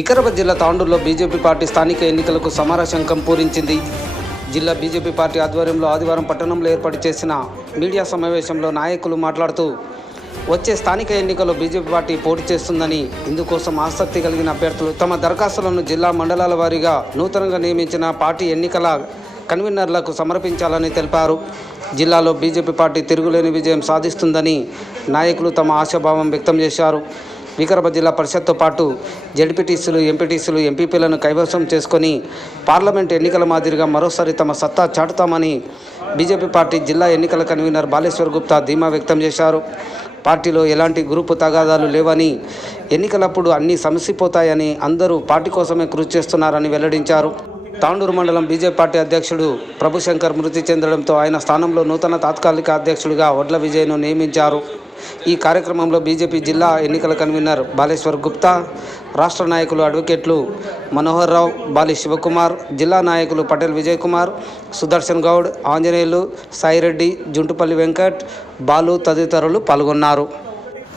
వికారాబాద్ జిల్లా తాండూరులో BJP party స్థానిక ఎన్నికలకు సమర శంఖం పూరించింది. జిల్లా బీజేపీ పార్టీ ఆధ్వర్యంలో ఆదివారం పట్టణంలో ఏర్పాటు చేసిన మీడియా సమావేశంలో నాయకులు మాట్లాడుతూ వచ్చే స్థానిక ఎన్నికల్లో బీజేపీ పార్టీ పోటీ చేస్తుందని ఇందుకోసం ఆసక్తి కలిగిన అభ్యర్థులు తమ దరఖాస్తులను జిల్లా మండలాల వారీగా నూతనంగా నియమించిన పార్టీ ఎన్నికల కన్వీనర్లకు సమర్పించాలని తెలిపారు. జిల్లాలో బీజేపీ పార్టీ తిరుగులేని విజయం సాధిస్తుందని నాయకులు తమ ఆశాభావం వ్యక్తం చేశారు. వికారాబాద్ జిల్లా పరిషత్తో పాటు జడ్పీటీసీలు ఎంపీటీసీలు ఎంపీపీలను కైవసం చేసుకొని పార్లమెంట్ ఎన్నికల మాదిరిగా మరోసారి తమ సత్తా చాటుతామని బీజేపీ పార్టీ జిల్లా ఎన్నికల కన్వీనర్ బాలేశ్వర్ గుప్తా ధీమా వ్యక్తం చేశారు. పార్టీలో ఎలాంటి గ్రూపు తగాదాలు లేవని ఎన్నికలప్పుడు అన్నీ సమసిపోతాయని అందరూ పార్టీ కోసమే కృషి చేస్తున్నారని వెల్లడించారు. తాండూరు మండలం బీజేపీ పార్టీ అధ్యక్షుడు ప్రభుశంకర్ మృతి చెందడంతో ఆయన స్థానంలో నూతన తాత్కాలిక అధ్యక్షుడిగా వడ్ల విజయ్ను నియమించారు. ఈ కార్యక్రమంలో బీజేపీ జిల్లా ఎన్నికల కన్వీనర్ బాలేశ్వర్ గుప్తా రాష్ట్ర నాయకులు అడ్వకేట్లు మనోహర్ రావు బాలి శివకుమార్ జిల్లా నాయకులు పటేల్ విజయ్ కుమార్ సుదర్శన్ గౌడ్ ఆంజనేయులు సాయిరెడ్డి జుంటుపల్లి వెంకట్ బాలు తదితరులు పాల్గొన్నారు.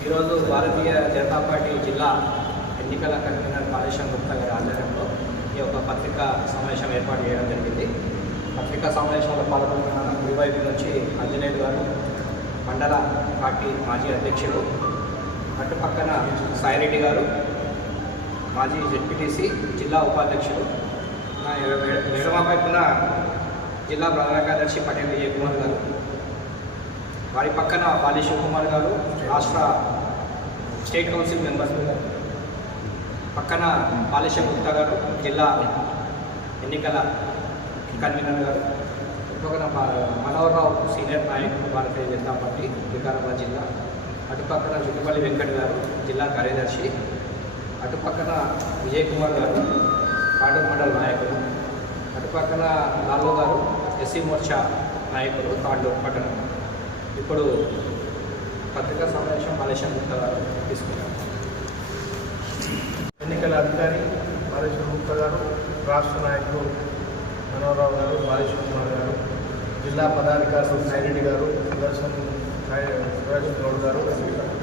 ఈరోజు భారతీయ జనతా పార్టీ జిల్లా ఎన్నికల కన్వీనర్ కాళేశ్వరం గుప్తా గారి ఆధ్వర్యంలో ఈ యొక్క పత్రికా సమావేశం ఏర్పాటు చేయడం జరిగింది పత్రికా సమావేశంలో పాల్గొన్న కుడివైపు నుంచి అంజనేయులు గారు మండల పార్టీ మాజీ అధ్యక్షులు అటు పక్కన సాయిరెడ్డి గారు మాజీ జెడ్పీటీసీ జిల్లా ఉపాధ్యక్షుడు నా ఎడమ వైపున జిల్లా ప్రధాన కార్యదర్శి పటేల్ విజయ్ కుమార్ గారు వారి పక్కన బాలి శివకుమార్ గారు రాష్ట్ర స్టేట్ కౌన్సిల్ మెంబర్స్ పక్కన బాలేశ్వర గుప్తా గారు జిల్లా ఎన్నికల కన్వీనర్ గారు పక్కన మనోహర్ రావు సీనియర్ నాయకుడు భారతీయ జనతా పార్టీ వికారాబాద్ జిల్లా అటుపక్కన జుట్టుపల్లి వెంకట వెంకట్ గారు జిల్లా కార్యదర్శి అటుపక్కన విజయ్ కుమార్ గారు పాడూరు మండల నాయకులు అటుపక్కన లాల్లో గారు ఎస్సీ మోర్చా నాయకులు తాండూరు పట్టణం. ఇప్పుడు పత్రికా సమావేశం మలేషియా గుప్తా గారు తీసుకున్నారు. ఎన్నికల అధికారి బాలేశ్వర గుప్తా గారు రాష్ట్ర నాయకులు మనోహరరావు గారు బాలేశ్వర కుమార్ గారు జిల్లా పదాధికారులు సాయిరెడ్డి గారు సుదర్శన్ సాయి సురేష్ గౌడ్ గారు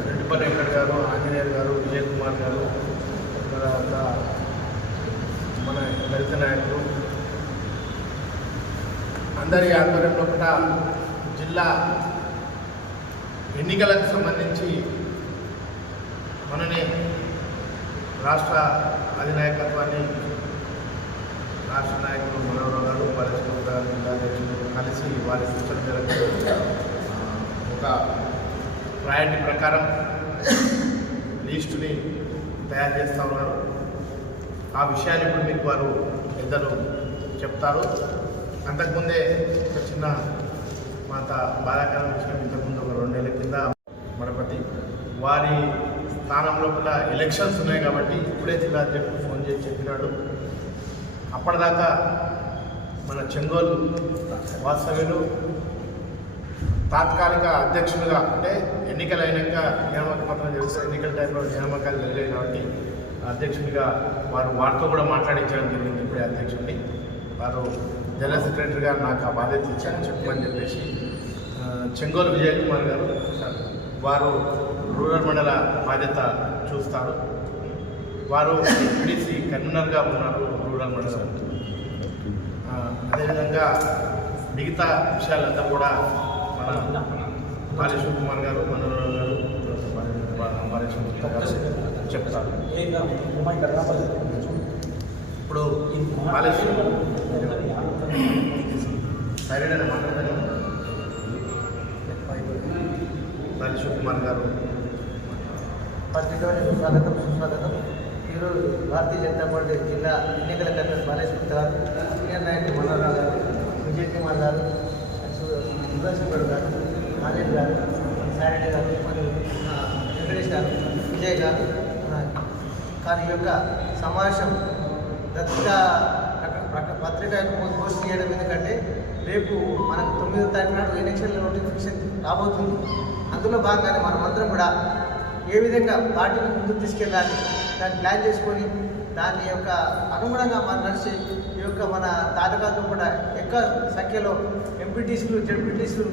రెడ్డిపల్లి వెంకట్ గారు ఆంజనేయర్ గారు విజయ్ కుమార్ గారు తర్వాత మన దళిత నాయకులు. అందరి ఆధ్వర్యంలో కూడా జిల్లా ఎన్నికలకు సంబంధించి మననే రాష్ట్ర అధినాయకత్వాన్ని రాష్ట్ర నాయకులు మనోహర్ గారు పరిశ్రమ గారు జిల్లా అధ్యక్షులు కలిసి వారి సూచన మేరకు ఒక ప్రయారిటీ ప్రకారం లిస్టుని తయారు చేస్తూ ఉన్నారు. ఆ విషయాలు ఇప్పుడు మీకు వారు పెద్దలు చెప్తారు. అంతకుముందే ఒక చిన్న మాత బాధాకరం విషయం ఇంతకుముందు ఒక రెండేళ్ళ కింద మడపతి వారి స్థానంలో కూడా ఎలక్షన్స్ ఉన్నాయి కాబట్టి ఇప్పుడే జిల్లా అధ్యక్షుడు ఫోన్ చేసి చెప్పినాడు. అప్పటిదాకా మన చెంగోలు వాస్తవ్యులు తాత్కాలిక అధ్యక్షులుగా అంటే ఎన్నికలు అయినాక నియామక పత్రం చేస్తే ఎన్నికల టైంలో నియామకాలు జరిగాయి కాబట్టి అధ్యక్షుడిగా వారు వారితో కూడా మాట్లాడించడం జరిగింది ఇప్పుడే అధ్యక్షుడిని. వారు జనరల్ సెక్రటరీగా నాకు ఆ బాధ్యత ఇచ్చారని చెప్పమని చెప్పేసి చెంగోలు విజయ్ కుమార్ గారు వారు రూరల్ మండల బాధ్యత చూస్తారు. వారు పిడిసి కన్వీనర్గా ఉన్నారు రూరల్ మండలం అదేవిధంగా మిగతా విషయాలంతా కూడా మన కుమార్ గారు మనోహర్ గారు చెప్తారు ఇప్పుడు బాలేశ్వర్ సరైన మాట్లాడారు బాలేశ్వర్ కుమార్ గారు పత్రికలకు స్వాగతం సుస్వాగతం ఈరోజు భారతీయ జనతా పార్టీ జిల్లా ఎన్నికల కమిషన్ బాలేష్ గారు సీనియర్ నాయకుడు మనోహరరావు గారు విజయ్ కుమార్ గారు సుదర్శన్ గారు ఆదిల్ గారు సారెడ్డి గారు మరియు వెంకటేష్ గారు విజయ్ గారు కానీ ఈ యొక్క సమావేశం దత్త పత్రిక యొక్క పోస్ట్ చేయడం ఎందుకంటే రేపు మనకు తొమ్మిదో తారీఖు నాడు ఎన్నికల నోటిఫికేషన్ రాబోతుంది అందులో భాగంగానే మనమందరం కూడా ఏ విధంగా పార్టీని ముందుకు తీసుకెళ్ళాలి దాన్ని ప్లాన్ చేసుకొని దాని యొక్క అనుగుణంగా మనం నడిచి ఈ యొక్క మన తాలూకాతో కూడా ఎక్కువ సంఖ్యలో ఎంపీటీసీలు జడ్పీటీసీలు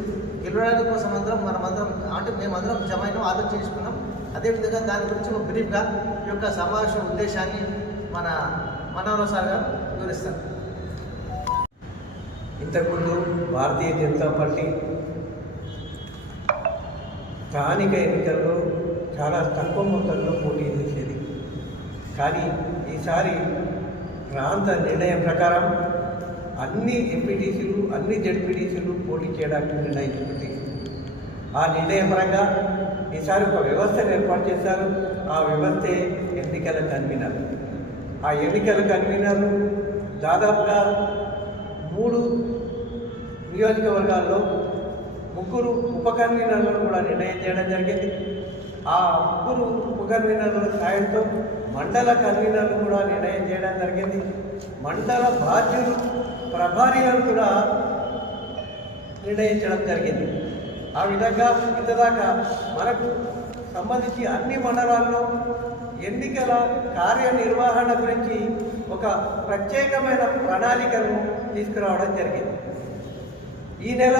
గెలవడానికి కోసం అందరం మనమందరం అంటే మేమందరం జమైన ఆలోచన చేసుకున్నాం. అదేవిధంగా దాని గురించి ఒక బ్రీఫ్గా ఈ యొక్క సమావేశం ఉద్దేశాన్ని మన మనోహర్ సార్ గారు వివరిస్తారు. ఇంతకుముందు భారతీయ జనతా పార్టీ స్థానిక ఎన్నికల్లో చాలా తక్కువ మొత్తంలో పోటీ చేసేది. కానీ ఈసారి ప్రాంత నిర్ణయం ప్రకారం అన్ని ఎంపీటీసీలు అన్ని జడ్పీటీసీలు పోటీ చేయడానికి నిర్ణయించుకుంది ఆ నిర్ణయం పరంగా ఈసారి ఒక వ్యవస్థను ఏర్పాటు చేశారు. ఆ వ్యవస్థే ఎన్నికల కన్వీనర్. ఆ ఎన్నికల కన్వీనర్లు దాదాపుగా మూడు నియోజకవర్గాల్లో ముగ్గురు ఉప కన్వీనర్లను కూడా నిర్ణయం చేయడం జరిగింది. ఆ ముగ్గురు ఉప కన్వీనర్ల సాయంతో మండల కన్వీనర్లు కూడా నిర్ణయం చేయడం జరిగింది. మండల బాధ్యులు ప్రభారీలను కూడా నిర్ణయించడం జరిగింది. ఆ విధంగా ఇంతదాకా మనకు సంబంధించి అన్ని మండలాల్లో ఎన్నికల కార్యనిర్వహణ గురించి ఒక ప్రత్యేకమైన ప్రణాళికను తీసుకురావడం జరిగింది. ఈ నెల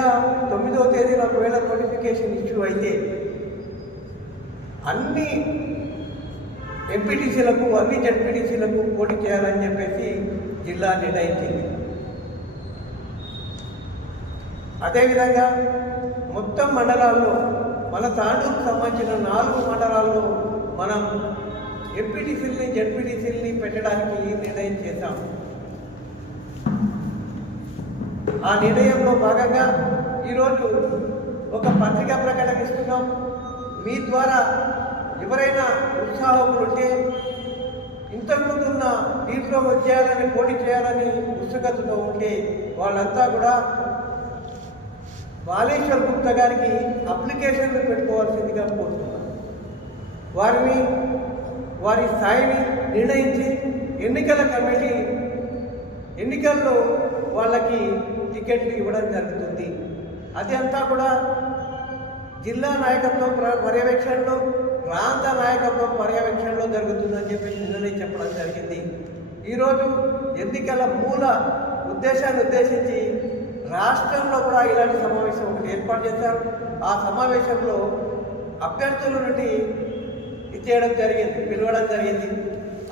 తొమ్మిదవ తేదీన ఒకవేళ నోటిఫికేషన్ ఇష్యూ అయితే అన్ని ఎంపీటీసీలకు అన్ని జడ్పీటీసీలకు పోటీ చేయాలని చెప్పేసి జిల్లా నిర్ణయించింది. అదేవిధంగా మొత్తం మండలాల్లో మన తాండూరుకు సంబంధించిన నాలుగు మండలాల్లో మనం ఎంపీటీసీలని జడ్పీటీసీలని పెట్టడానికి నిర్ణయం చేశాం. ఆ నిర్ణయంలో భాగంగా ఈరోజు ఒక పత్రికా ప్రకటన ఇస్తున్నాం. మీ ద్వారా ఎవరైనా ఉత్సాహకులు ఉంటే ఇంతకుముందు ఉన్న దీంట్లో వచ్చేయాలని పోటీ చేయాలని ఉత్సుకతతో ఉంటే వాళ్ళంతా కూడా బాలేశ్వర్ గుప్తా గారికి అప్లికేషన్లు పెట్టుకోవాల్సిందిగా కోరుతున్నాను. వారిని వారి స్థాయిని నిర్ణయించి ఎన్నికల కమిటీ ఎన్నికల్లో వాళ్ళకి టికెట్లు ఇవ్వడం జరుగుతుంది. అది అంతా కూడా జిల్లా నాయకత్వం ప్ర- పర్యవేక్షణలో ప్రాంత నాయకత్వం పర్యవేక్షణలో జరుగుతుందని చెప్పి నిన్ననే చెప్పడం జరిగింది. ఈరోజు ఎన్నికల మూల ఉద్దేశాన్ని ఉద్దేశించి రాష్ట్రంలో కూడా ఇలాంటి సమావేశం ఒకటి ఏర్పాటు చేశారు. ఆ సమావేశంలో అభ్యర్థుల నుండి ఇచ్చేయడం జరిగింది పిలవడం జరిగింది.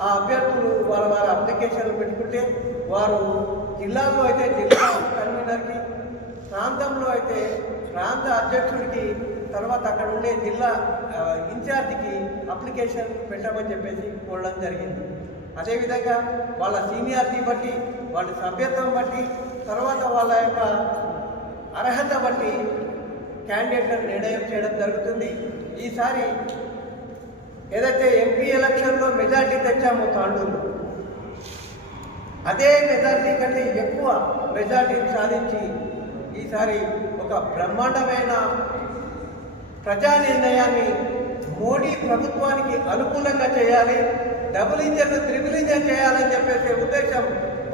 ఆ అభ్యర్థులు వాళ్ళ వారి అప్లికేషన్లు పెట్టుకుంటే వారు జిల్లాలో అయితే జిల్లా కన్వీనర్కి ప్రాంతంలో అయితే ప్రాంత అధ్యక్షుడికి తర్వాత అక్కడ ఉండే జిల్లా ఇన్ఛార్జికి అప్లికేషన్ పెట్టమని చెప్పేసి కోరడం జరిగింది. అదేవిధంగా వాళ్ళ సీనియారిటీ బట్టి వాళ్ళ సభ్యత్వం బట్టి తర్వాత వాళ్ళ యొక్క అర్హత బట్టి క్యాండిడేట్లను నిర్ణయం చేయడం జరుగుతుంది. ఈసారి ఏదైతే ఎంపీ ఎలక్షన్లో మెజార్టీ తెచ్చామో తాండూరు అదే మెజార్టీ కంటే ఎక్కువ మెజార్టీని సాధించి ఈసారి ఒక బ్రహ్మాండమైన ప్రజా నిర్ణయాన్ని మోడీ ప్రభుత్వానికి అనుకూలంగా చేయాలి డబుల్ ఇంజన్ త్రిబుల్ ఇంజన్ చేయాలని చెప్పేసి ఉద్దేశం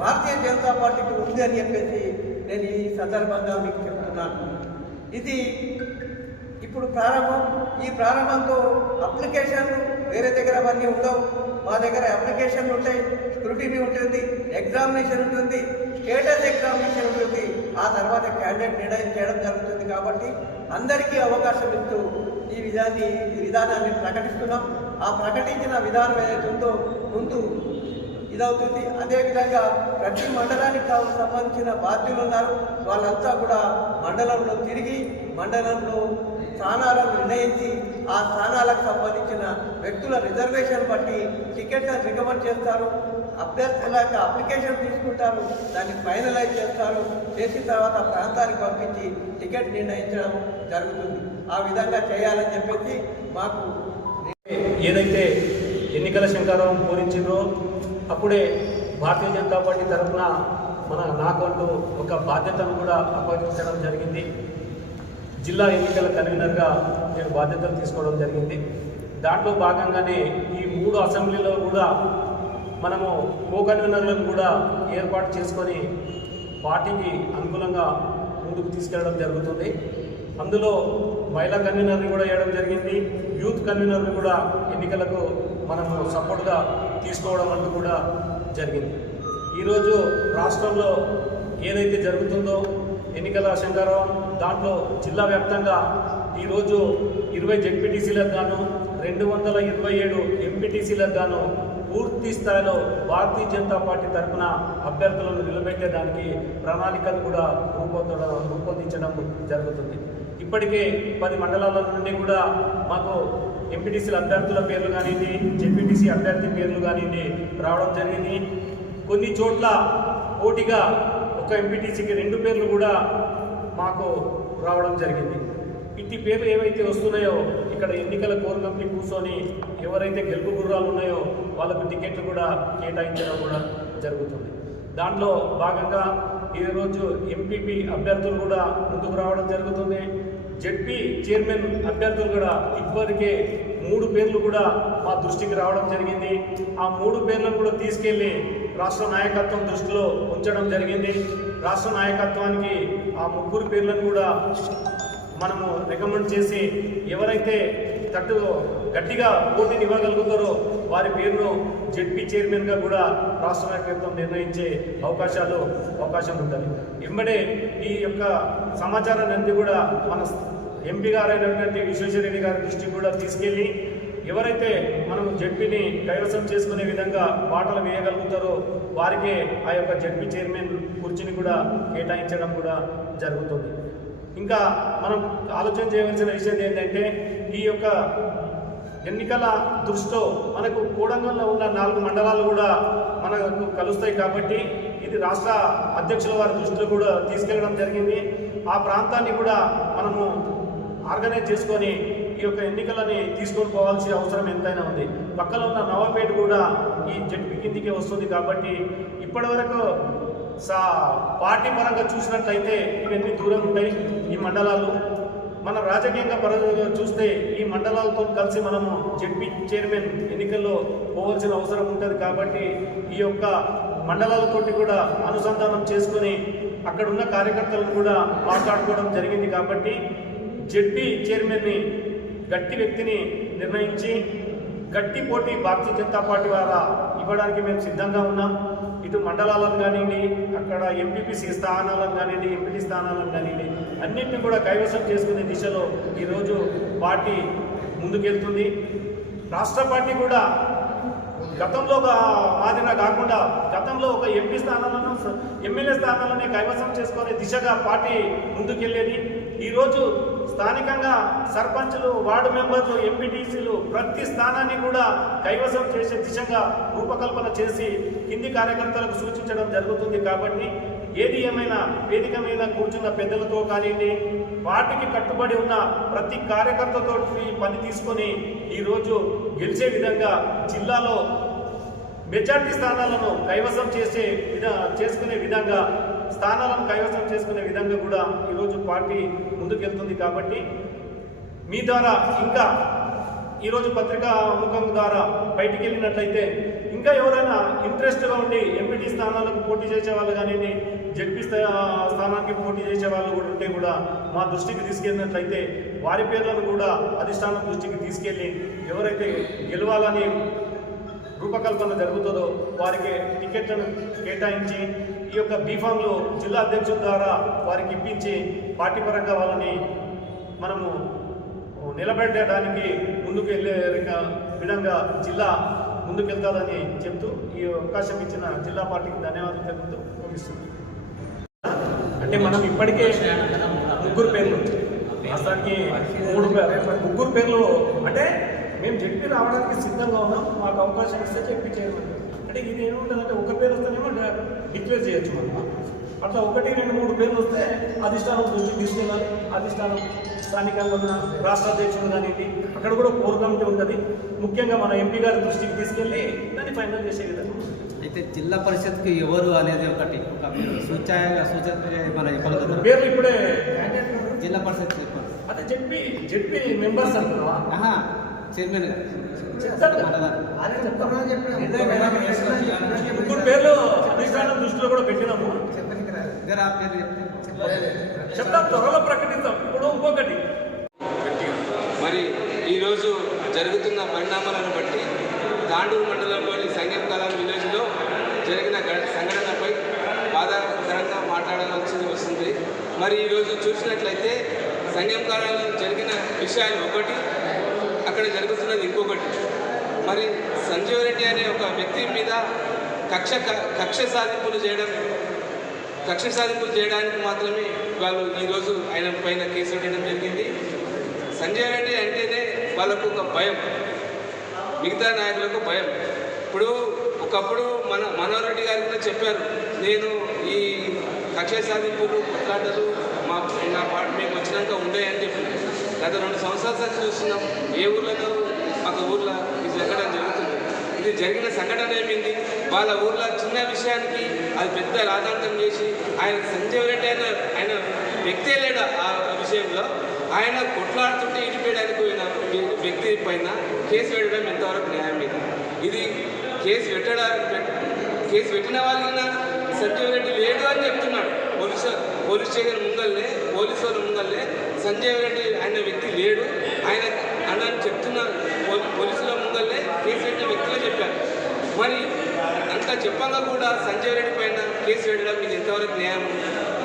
భారతీయ జనతా పార్టీకి ఉంది అని చెప్పేసి నేను ఈ సందర్భంగా మీకు చెప్తున్నాను. ఇది ఇప్పుడు ప్రారంభం. ఈ ప్రారంభంతో అప్లికేషన్లు వేరే దగ్గర అవన్నీ ఉండవు. మా దగ్గర అప్లికేషన్లు ఉంటాయి స్క్రూటినీ ఉంటుంది ఎగ్జామినేషన్ ఉంటుంది స్టేటస్ ఎగ్జామినేషన్ ఉంటుంది. ఆ తర్వాత క్యాండిడేట్ నిర్ణయం చేయడం జరుగుతుంది కాబట్టి అందరికీ అవకాశం ఇస్తూ ఈ విధాన్ని విధానాన్ని ప్రకటిస్తున్నాం. ఆ ప్రకటించిన విధానం ఏదైతే ఉందో ముందు ఇదవుతుంది. అదేవిధంగా ప్రతి మండలానికి కావాల్సిన సంబంధించిన బాధ్యులు ఉన్నారు. వాళ్ళంతా కూడా మండలంలో తిరిగి మండలంలో స్థానాలను నిర్ణయించి ఆ స్థానాలకు సంబంధించిన వ్యక్తుల రిజర్వేషన్ బట్టి టికెట్లను రికమెండ్ చేస్తారు. అభ్యర్థుల యొక్క అప్లికేషన్ తీసుకుంటారు. దాన్ని ఫైనలైజ్ చేస్తారు. చేసిన తర్వాత ప్రాంతానికి పంపించి టికెట్ నిర్ణయించడం జరుగుతుంది. ఆ విధంగా చేయాలని చెప్పేసి మాకు ఏదైతే ఎన్నికల శంకారం పూరించిందో అప్పుడే భారతీయ జనతా పార్టీ తరఫున మన నాకంటూ ఒక బాధ్యతను కూడా అప్పగించడం జరిగింది. జిల్లా ఎన్నికల కన్వీనర్గా నేను బాధ్యతలు తీసుకోవడం జరిగింది. దాంట్లో భాగంగానే ఈ మూడు అసెంబ్లీలో కూడా మనము కో కన్వీనర్లను కూడా ఏర్పాటు చేసుకొని పార్టీకి అనుకూలంగా ముందుకు తీసుకెళ్ళడం జరుగుతుంది. అందులో మహిళా కన్వీనర్ని కూడా వేయడం జరిగింది. యూత్ కన్వీనర్ని కూడా ఎన్నికలకు మనము సపోర్ట్గా తీసుకోవడం అంటూ కూడా జరిగింది. ఈరోజు రాష్ట్రంలో ఏదైతే జరుగుతుందో ఎన్నికల శంకరం దాంట్లో జిల్లా వ్యాప్తంగా ఈరోజు ఇరవై జెడ్పీటీసీలకు గాను రెండు వందల ఇరవై ఏడు ఎంపీటీసీలకు గాను పూర్తి స్థాయిలో భారతీయ జనతా పార్టీ తరఫున అభ్యర్థులను నిలబెట్టేదానికి ప్రణాళికను కూడా రూపొందడం రూపొందించడం జరుగుతుంది. ఇప్పటికే పది మండలాల నుండి కూడా మాకు ఎంపీటీసీల అభ్యర్థుల పేర్లు కానివ్వండి జెడ్పీటీసీ అభ్యర్థి పేర్లు కానివ్వండి రావడం జరిగింది. కొన్ని చోట్ల పోటీగా ఒక ఎంపీటీసీకి రెండు పేర్లు కూడా మాకు రావడం జరిగింది. ఇట్టి పేర్లు ఏవైతే వస్తున్నాయో ఇక్కడ ఎన్నికల కోర్ కమిటీ కూర్చొని ఎవరైతే గెలుపు గుర్రాలు ఉన్నాయో వాళ్ళకు టికెట్లు కూడా కేటాయించడం కూడా జరుగుతుంది. దాంట్లో భాగంగా ఈరోజు ఎంపీపీ అభ్యర్థులు కూడా ముందుకు రావడం జరుగుతుంది. జెడ్పీ చైర్మన్ అభ్యర్థులు కూడా ఇప్పటికే మూడు పేర్లు కూడా మా దృష్టికి రావడం జరిగింది. ఆ మూడు పేర్లను కూడా తీసుకెళ్ళి రాష్ట్ర నాయకత్వం దృష్టిలో ఉంచడం జరిగింది. రాష్ట్ర నాయకత్వానికి ఆ ముగ్గురు పేర్లను కూడా మనము రికమెండ్ చేసి ఎవరైతే తట్టు గట్టిగా పోటీని ఇవ్వగలుగుతారో వారి పేరును జెడ్పీ చైర్మన్గా కూడా రాష్ట్ర నాయకత్వం నిర్ణయించే అవకాశాలు అవకాశం ఉంటుంది. వెంబడే ఈ యొక్క సమాచారాన్ని అంతా కూడా మన ఎంపీ గారైనటువంటి విశ్వేశ్వరరెడ్డి గారి దృష్టికి కూడా తీసుకెళ్ళి ఎవరైతే మనం జడ్పీని కైవసం చేసుకునే విధంగా పాటలు వేయగలుగుతారో వారికే ఆ యొక్క జడ్పీ చైర్మన్ కుర్చీని కూడా కేటాయించడం కూడా జరుగుతుంది. ఇంకా మనం ఆలోచన చేయవలసిన విషయం ఏంటంటే ఈ యొక్క ఎన్నికల దృష్టితో మనకు కోడంగల్లో ఉన్న నాలుగు మండలాలు కూడా మనకు కలుస్తాయి కాబట్టి ఇది రాష్ట్ర అధ్యక్షుల వారి దృష్టిలో కూడా తీసుకెళ్ళడం జరిగింది. ఆ ప్రాంతాన్ని కూడా మనము ఆర్గనైజ్ చేసుకొని ఈ యొక్క ఎన్నికలని తీసుకొని పోవాల్సిన అవసరం ఎంతైనా ఉంది. పక్కన ఉన్న నవాపేట కూడా ఈ జడ్పీ కిందికే వస్తుంది కాబట్టి ఇప్పటివరకు సా పార్టీ పరంగా చూసినట్లయితే ఇవన్నీ దూరం ఉంటాయి ఈ మండలాలు? మన రాజకీయంగా పరంగా చూస్తే ఈ మండలాలతో కలిసి మనము జడ్పీ చైర్మన్ ఎన్నికల్లో పోవాల్సిన అవసరం ఉంటుంది కాబట్టి ఈ యొక్క మండలాలతోటి కూడా అనుసంధానం చేసుకొని అక్కడ ఉన్న కార్యకర్తలను కూడా మాట్లాడుకోవడం జరిగింది కాబట్టి జడ్పీ చైర్మన్ని గట్టి వ్యక్తిని నిర్ణయించి గట్టి పోటీ భారతీయ జనతా పార్టీ ద్వారా ఇవ్వడానికి మేము సిద్ధంగా ఉన్నాం. ఇటు మండలాలను కానివ్వండి అక్కడ ఎంపీపీసీ స్థానాలను కానివ్వండి ఎంపీటీ స్థానాలను కానివ్వండి అన్నింటినీ కూడా కైవసం చేసుకునే దిశలో ఈరోజు పార్టీ ముందుకెళ్తుంది. రాష్ట్ర పార్టీ కూడా గతంలో ఒక మాదిరిగా కాకుండా గతంలో ఒక ఎంపీ స్థానాలను ఎమ్మెల్యే స్థానాలనే కైవసం చేసుకునే దిశగా పార్టీ ముందుకెళ్ళేది. ఈరోజు స్థానికంగా సర్పంచులు వార్డు మెంబర్లు ఎంపీటీసీలు ప్రతి స్థానాన్ని కూడా కైవసం చేసే దిశగా రూపకల్పన చేసి కింది కార్యకర్తలకు సూచించడం జరుగుతుంది కాబట్టి ఏది ఏమైనా వేదిక మీద కూర్చున్న పెద్దలతో కానివ్వండి వాటికి కట్టుబడి ఉన్న ప్రతి కార్యకర్తతో పని తీసుకొని ఈరోజు గెలిచే విధంగా జిల్లాలో మెజార్టీ స్థానాలను కైవసం చేసే విధ చేసుకునే విధంగా స్థానాలను కైవసం చేసుకునే విధంగా కూడా ఈరోజు పార్టీ ముందుకెళ్తుంది కాబట్టి మీ ద్వారా ఇంకా ఈరోజు పత్రికా ముఖం ద్వారా బయటికి వెళ్ళినట్లయితే ఇంకా ఎవరైనా ఇంట్రెస్ట్గా ఉండి ఎంపీటీ స్థానాలకు పోటీ చేసే వాళ్ళు కానివ్వండి జడ్పీ స్థానానికి పోటీ చేసే వాళ్ళు కూడా ఉంటే కూడా మా దృష్టికి తీసుకెళ్ళినట్లయితే వారి పేర్లను కూడా అధిష్టానం దృష్టికి తీసుకెళ్ళి ఎవరైతే గెలవాలని రూపకల్పన జరుగుతుందో వారికి టికెట్లను కేటాయించి ఈ యొక్క బీఫామ్లు జిల్లా అధ్యక్షుల ద్వారా వారికి ఇప్పించి పార్టీ పరంగా వాళ్ళని మనము నిలబెట్టడానికి ముందుకు వెళ్ళే విధంగా జిల్లా ముందుకెళ్తాదని చెప్తూ ఈ అవకాశం ఇచ్చిన జిల్లా పార్టీకి ధన్యవాదాలు తెలుపుతూ ముగిస్తుంది అంటే మనం ఇప్పటికే ముగ్గురు పేర్లు రాష్ట్రానికి మూడు ముగ్గురు పేర్లు అంటే మేము జడ్పీ రావడానికి సిద్ధంగా ఉన్నాం. మాకు అవకాశం ఇస్తే చెప్పి చేయమని అంటే ఇది ఏముంటుందంటే ఒక పేరు వస్తేనేమో డిక్లేర్ చేయొచ్చు మనం. అట్లా ఒకటి రెండు మూడు పేర్లు వస్తే అధిష్టానం దృష్టికి తీసుకెళ్ళాలి. అధిష్టానం స్థానికంగా ఉన్న రాష్ట్ర అధ్యక్షుడు కానివ్వండి అక్కడ కూడా కోర్ కమిటీ ఉంటుంది. ముఖ్యంగా మన ఎంపీ గారి దృష్టికి తీసుకెళ్ళి దాన్ని ఫైనల్ చేసే విధంగా. అయితే జిల్లా పరిషత్కి ఎవరు అనేది ఒకటి ఒక సూచాయగా సూచన మన పేర్లు ఇప్పుడే జిల్లా పరిషత్ అదే చెప్పి చెప్పి మెంబర్స్ ఆహా. చైర్మన్ ముగ్గురు పేర్లు అధిష్టానం దృష్టిలో కూడా పెట్టినాము. చెప్తే త్వరలో ప్రకటిస్తాం ఇప్పుడు ఇంకొకటి. మరి ఈరోజు జరుగుతున్న పరిణామాలను బట్టి తాండూరు మండలంలోని సంగీత కళాం విలేజ్లో జరిగిన సంఘటనపై బాధాకరంగా మాట్లాడాల్సి వస్తుంది. మరి ఈరోజు చూసినట్లయితే సంఘం కాలంలో జరిగిన విషయాలు ఒకటి ఇక్కడ జరుగుతున్నది ఇంకొకటి. మరి సంజీవ్ రెడ్డి అనే ఒక వ్యక్తి మీద కక్ష కక్ష సాధింపులు చేయడం కక్ష సాధింపులు చేయడానికి మాత్రమే వాళ్ళు ఈరోజు ఆయన పైన కేసు పెట్టడం జరిగింది. సంజయ్ రెడ్డి అంటేనే వాళ్ళకు ఒక భయం. మిగతా నాయకులకు భయం. ఇప్పుడు ఒకప్పుడు మన మనోహర్ రెడ్డి గారు కూడా చెప్పారు నేను ఈ కక్ష సాధింపులు కొట్లాటలు మా నా పాట మేము వచ్చినాక ఉండేయని చెప్పి. గత రెండు సంవత్సరాల నుంచి చూస్తున్నాం. ఏ ఊర్లలో ఒక ఊర్లో ఇది జరగడం జరుగుతుంది. ఇది జరిగిన సంఘటన ఏమింది? వాళ్ళ ఊర్లో చిన్న విషయానికి అది పెద్ద రాజాంతం చేసి ఆయన సంజయ్ రెడ్డి ఆయన ఆయన వ్యక్తే లేడు ఆ విషయంలో. ఆయన కొట్లాడుతుంటే ఇడిపేయడానికి పోయిన వ్యక్తి పైన కేసు పెట్టడం ఎంతవరకు న్యాయం ఇది? ఇది కేసు పెట్టడానికి కేసు పెట్టిన వాళ్ళకైనా సంజయ్ రెడ్డి లేడు అని చెప్తున్నాడు. పోలీసు పోలీస్ స్టేషన్ ముంగల్నే పోలీసు వాళ్ళ ముంగల్నే సంజయ్ రెడ్డి ఆయన వ్యక్తి లేడు. ఆయన అని చెప్తున్నారు. పోలీసుల ముంగల్నే కేసు పెట్టిన వ్యక్తిలో చెప్పారు. మరి అంత చెప్పగా కూడా సంజయ్ రెడ్డి పైన కేసు పెట్టడం ఇది ఎంతవరకు న్యాయం?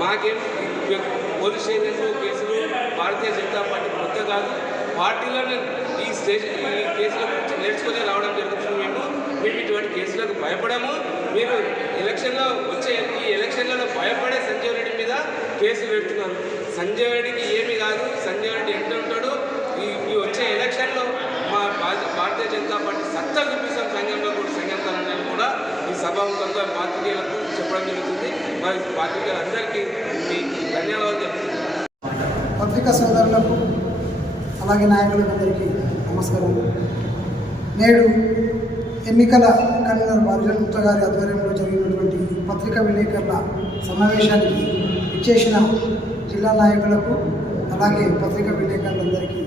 మాకేం పోలీస్ స్టేషన్లో కేసులు భారతీయ జనతా పార్టీ కొత్త కాదు. పార్టీలోనే ఈ స్టేషన్ ఈ కేసుల గురించి రావడం జరుగుతుంది. మేము మేము ఇటువంటి కేసులకు భయపడము. మీరు ఎలక్షన్లో వచ్చే ఈ ఎలక్షన్లలో భయపడే సంజయ్ రెడ్డి మీద కేసులు పెడుతున్నారు. సంజయ్ రెడ్డికి ఏమీ కాదు. సంజయ్ రెడ్డి ఎంత ఉంటాడు? ఈ ఈ వచ్చే ఎలక్షన్లో మా భారతీయ జనతా పార్టీ సత్తా చూపిస్తాం సంఘంలో కూడా సంఘం కలనని కూడా ఈ సభాముఖంగా పాత్రికేయులకు చెప్పడం జరుగుతుంది. మరి పాత్రికేయులందరికీ ధన్యవాదాలు చెప్తున్నాను. పత్రికా సోదరులకు అలాగే నాయకులకు అందరికీ నమస్కారం. నేడు ఎన్నికల కన్వీనర్ బాలచంద్ర గుప్తా గారి ఆధ్వర్యంలో జరిగినటువంటి పత్రికా విలేకరుల సమావేశానికి ఇచ్చేసిన జిల్లా నాయకులకు అలాగే పత్రికా విలేకరులందరికీ